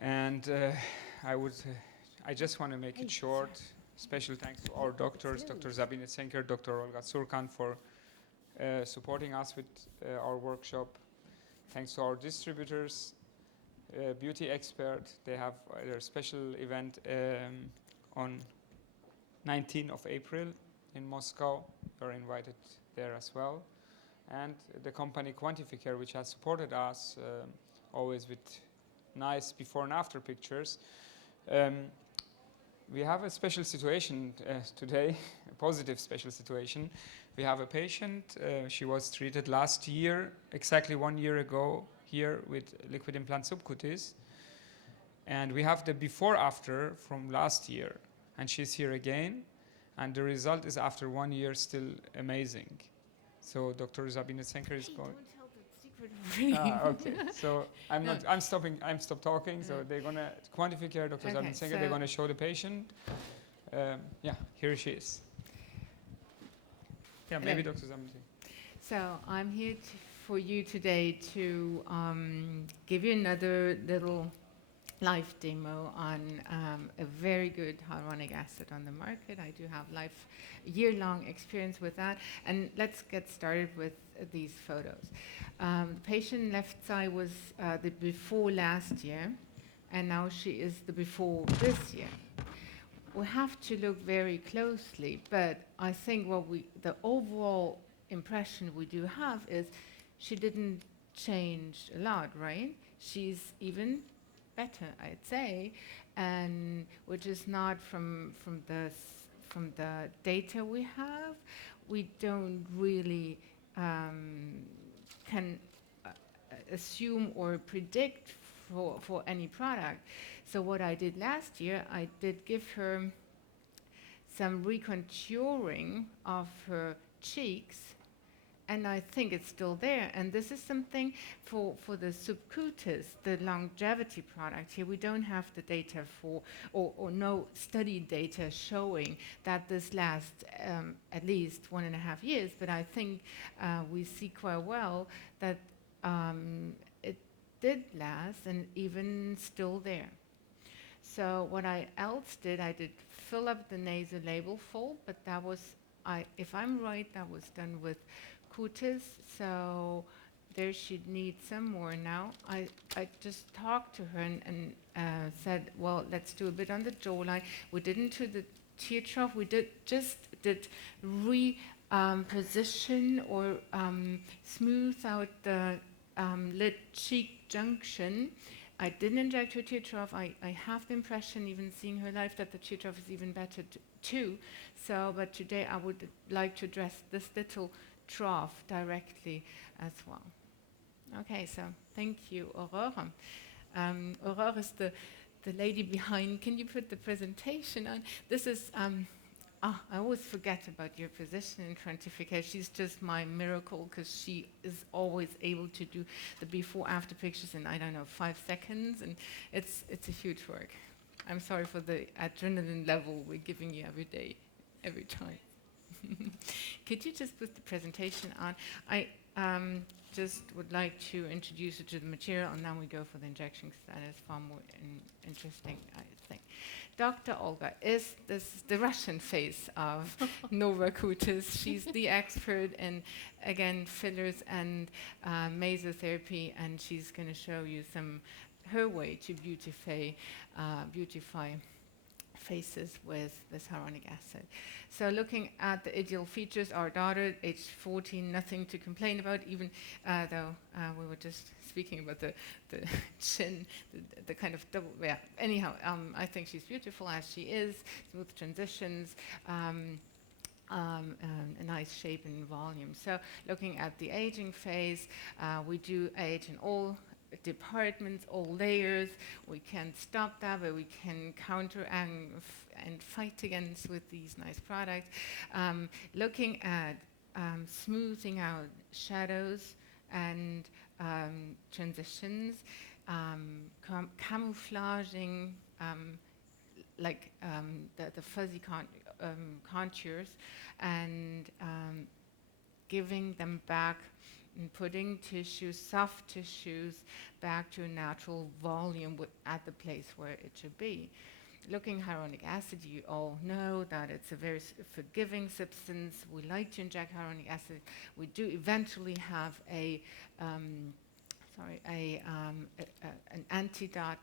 And I just want to make it short. Special thanks to our doctors, Dr. Sabine Zenker, Dr. Olga Surkan, for supporting us with our workshop. Thanks to our distributors, Beauty Expert. They have their special event on 19th of April in Moscow. You're invited there as well. And the company Quantificare, which has supported us always with nice before and after pictures. We have a special situation today, a positive special situation. We have a patient, she was treated last year, exactly 1 year ago, here with Liquidimplant subcutis. And we have the before-after from last year. And she's here again. And the result is after 1 year still amazing. So Dr. Sabine Zenker is going. Don't tell the secret. Okay. So I'm stopped talking. So they're gonna Quantificare, Dr. Sabine Zenker. They're gonna show the patient. Yeah, here she is. Yeah, maybe Dr. Sabine Zenker. So I'm here for you today to give you another little live demo on a very good hyaluronic acid on the market. I do have year-long experience with that. And let's get started with these photos. The patient left side was the before last year, and now she is the before this year. We have to look very closely, but I think the overall impression we do have is she didn't change a lot, right? She's even better, I'd say, and which is not from the data we have. We don't really can assume or predict for any product. So what I did last year, I did give her some recontouring of her cheeks, and I think it's still there. And this is something for the subcutis, the longevity product here. We don't have the data or no study data showing that this lasts at least 1.5 years. But I think we see quite well that it did last and even still there. So what I did fill up the nasolabial fold, but that was, if I'm right, that was done with Cutis, so there she'd need some more now. I just talked to her and said, well, let's do a bit on the jawline. We didn't do the tear trough. We did reposition or smooth out the lid cheek junction. I didn't inject her tear trough. I have the impression, even seeing her live, that the tear trough is even better too. So, but today I would like to address this little trough directly as well. Okay, so thank you, Aurora. Aurora is the lady behind. Can you put the presentation on? This is, I always forget about your position in Quantificare. She's just my miracle because she is always able to do the before-after pictures in, 5 seconds, and it's a huge work. I'm sorry for the adrenaline level we're giving you every day, every time. Could you just put the presentation on? I just would like to introduce you to the material, and then we go for the injection, because that is far more interesting, I think. Dr. Olga is the Russian face of Nova Cutis. She's the expert in, again, fillers and mesotherapy, and she's going to show you her way to beautify faces with this hyaluronic acid. So looking at the ideal features, our daughter, age 14, nothing to complain about, even though we were just speaking about the chin, the kind of double, yeah. Anyhow, I think she's beautiful as she is, smooth transitions, a nice shape and volume. So looking at the aging phase, we do age in all departments, all layers. We can't stop that, but we can counter and fight against with these nice products. Looking at smoothing out shadows and transitions, camouflaging the fuzzy contours, and giving them back putting tissues, soft tissues, back to a natural volume at the place where it should be. Looking hyaluronic acid, you all know that it's a very forgiving substance. We like to inject hyaluronic acid. We do eventually have an antidote,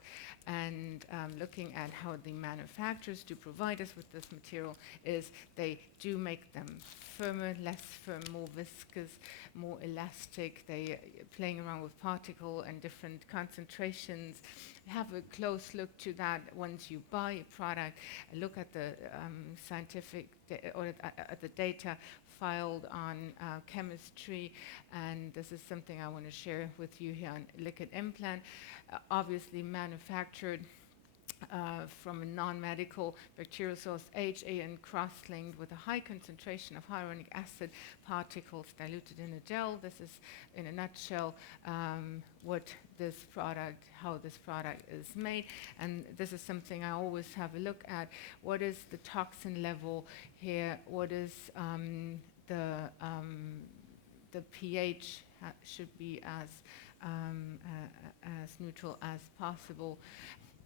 and looking at how the manufacturers do provide us with this material is they do make them firmer, less firm, more viscous, more elastic. They playing around with particle and different concentrations. Have a close look to that once you buy a product. Look at the scientific or at the data filed on chemistry, and this is something I want to share with you here on Liquidimplant. Obviously manufactured from a non-medical bacterial source, HA, and cross-linked with a high concentration of hyaluronic acid particles diluted in a gel. This is, in a nutshell, how this product is made. And this is something I always have a look at. What is the toxin level here? What is the pH should be as neutral as possible.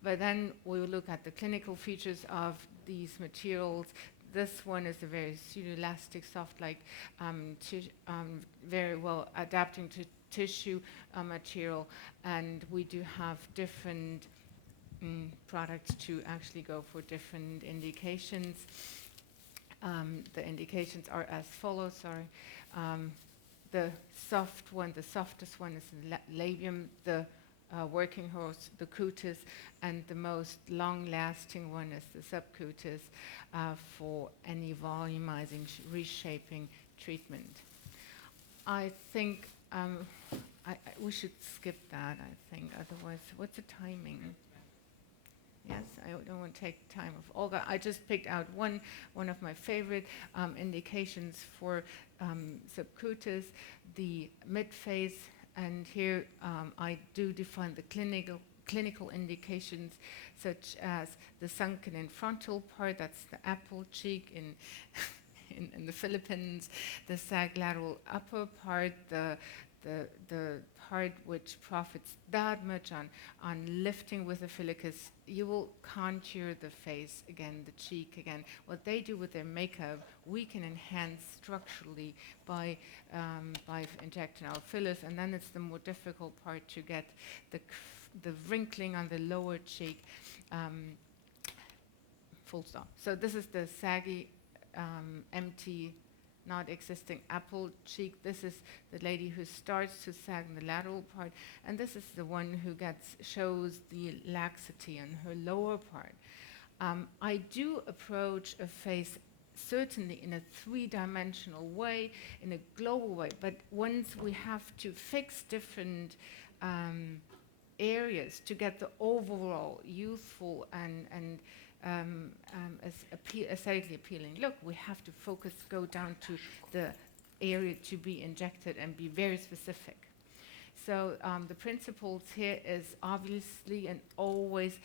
But then we'll look at the clinical features of these materials. This one is a very pseudoelastic, soft-like, very well adapting to tissue material, and we do have different products to actually go for different indications. The indications are as follows. The softest one is the labium, the working horse, the cutis, and the most long-lasting one is the subcutis for any volumizing, reshaping treatment. I think we should skip that, I think, otherwise, what's the timing? Yes, I don't want to take time of Olga. I just picked out one of my favorite indications for subcutis, the mid-phase. And here I do define the clinical indications, such as the sunken in frontal part, that's the apple cheek in the Philippines, the sag lateral upper part, the part which profits that much on lifting with the filicus. You will contour the face again, the cheek again. What they do with their makeup, we can enhance structurally by injecting our fillers, and then it's the more difficult part to get the wrinkling on the lower cheek. Full stop. So this is the saggy, empty, not existing apple cheek. This is the lady who starts to sag in the lateral part, and this is the one who shows the laxity in her lower part. I do approach a face certainly in a three-dimensional way, in a global way, but once we have to fix different areas to get the overall youthful and aesthetically appealing look, we have to go down to the area to be injected and be very specific. So the principles here is obviously and always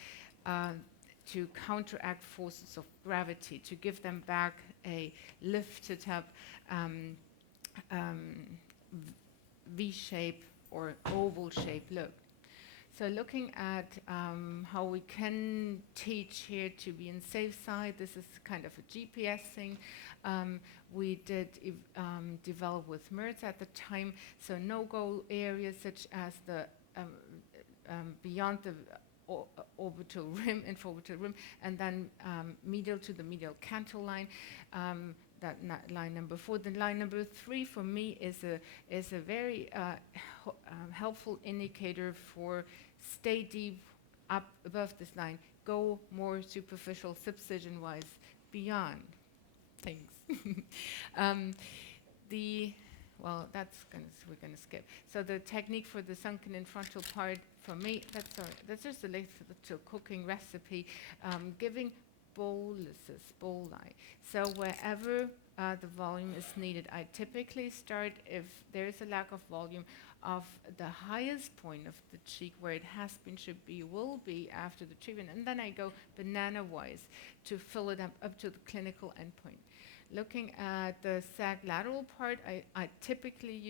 to counteract forces of gravity, to give them back a lifted up V-shape or oval shape look. So looking at how we can teach here to be in safe side, this is kind of a GPS thing. We did develop with MERS at the time, so no-go areas such as the beyond the orbital rim, infraorbital rim, and then medial to the medial canthal line. That line number 4. The line number 3 for me is a very helpful indicator for stay deep up above this line, go more superficial subcision-wise beyond things. We're gonna skip. So the technique for the sunken in frontal part, for me, that's just a link to a cooking recipe, giving boluses, boli. So wherever the volume is needed, I typically start, if there's a lack of volume, of the highest point of the cheek where it has been, will be after the treatment, and then I go banana-wise to fill it up to the clinical endpoint. Looking at the sag lateral part, I typically use